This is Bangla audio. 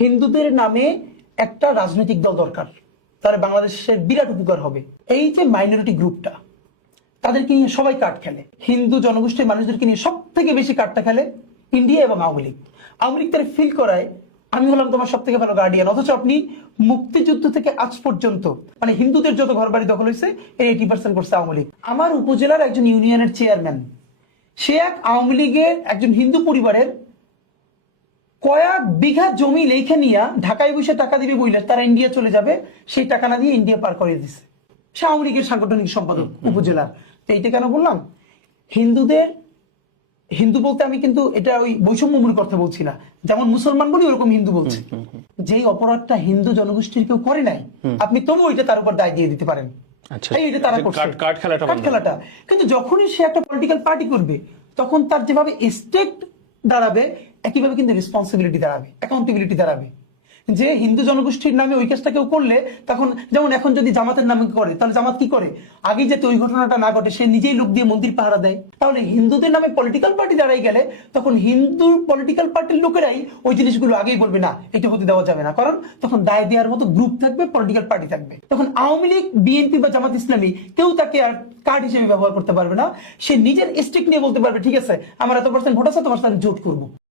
হিন্দুদের নামে একটা রাজনৈতিক দল দরকার, তাহলে বাংলাদেশের বিরাট উপকার হবে। এই যে মাইনরিটি গ্রুপটা, তাদেরকে নিয়ে সবাই কার্ড খেলে, হিন্দু জনগোষ্ঠীর মানুষদেরকে নিয়ে সব থেকে বেশি কার্ডটা খেলে ইন্ডিয়া এবং আওয়ামী লীগ। আওয়ামী লীগ তারা ফিল করায় আমি হলাম তোমার সব থেকে ভালো গার্ডিয়ান, অথচ আপনি মুক্তিযুদ্ধ থেকে আজ পর্যন্ত মানে হিন্দুদের যত ঘর বাড়ি দখল হয়েছে এর 80% করছে আওয়ামী লীগ। আমার উপজেলার একজন ইউনিয়নের চেয়ারম্যান, সে এক আওয়ামী লীগের একজন হিন্দু পরিবারের কয়েক বিঘা জমি লেখে নিয়ে ঢাকায় বসে টাকা দিবে বইলে তারা ইন্ডিয়া চলে যাবে, সেই টাকা না দিয়ে ইন্ডিয়া পার করে দিচ্ছে। সে আওয়ামী লীগের সাংগঠনিক সম্পাদক উপজেলার। তো এইটা কেন বললাম? হিন্দু বলতে আমি কিন্তু এটা ওই বৈষম্যমূলক করতে বলছি না, যেমন মুসলমান বলি ওরকম হিন্দু বলছি। যেই অপরাধটা হিন্দু জনগোষ্ঠীর কেউ করে নাই, আপনি তবু ওইটা তার উপর দায় দিয়ে দিতে পারেন। খেলাটা কিন্তু যখনই সে একটা পলিটিক্যাল পার্টি করবে, তখন তার যেভাবে স্টেট দাঁড়াবে, একইভাবে কিন্তু রেসপন্সিবিলিটি দাঁড়াবে, অ্যাকাউন্টেবিলিটি দাঁড়াবে। যে হিন্দু জনগোষ্ঠীর নামে ওই কাজটা কেউ করলে, তখন যেমন এখন যদি জামাতের নামে করে, তাহলে জামাত কি করে? আগে যাতে ওই ঘটনাটা না ঘটে সে নিজেই লোক দিয়ে মন্দির পাহারা দেয়। তাহলে হিন্দুদের নামে পলিটিক্যাল পার্টি দাঁড়াই গেলে তখন হিন্দু পলিটিক্যাল পার্টির লোকেরাই ওই জিনিসগুলো আগেই বলবে না এটা হতে দেওয়া যাবে না, কারণ তখন দায় দেওয়ার মতো গ্রুপ থাকবে, পলিটিক্যাল পার্টি থাকবে। তখন আওয়ামী লীগ, বিএনপি বা জামাত ইসলামী কেউ তাকে আর কার্ড হিসেবে ব্যবহার করতে পারবে না। সে নিজের স্টিক নিয়ে বলতে পারবে ঠিক আছে আমার এত % ভোট আছে, তোমার সাথে জোট করবো।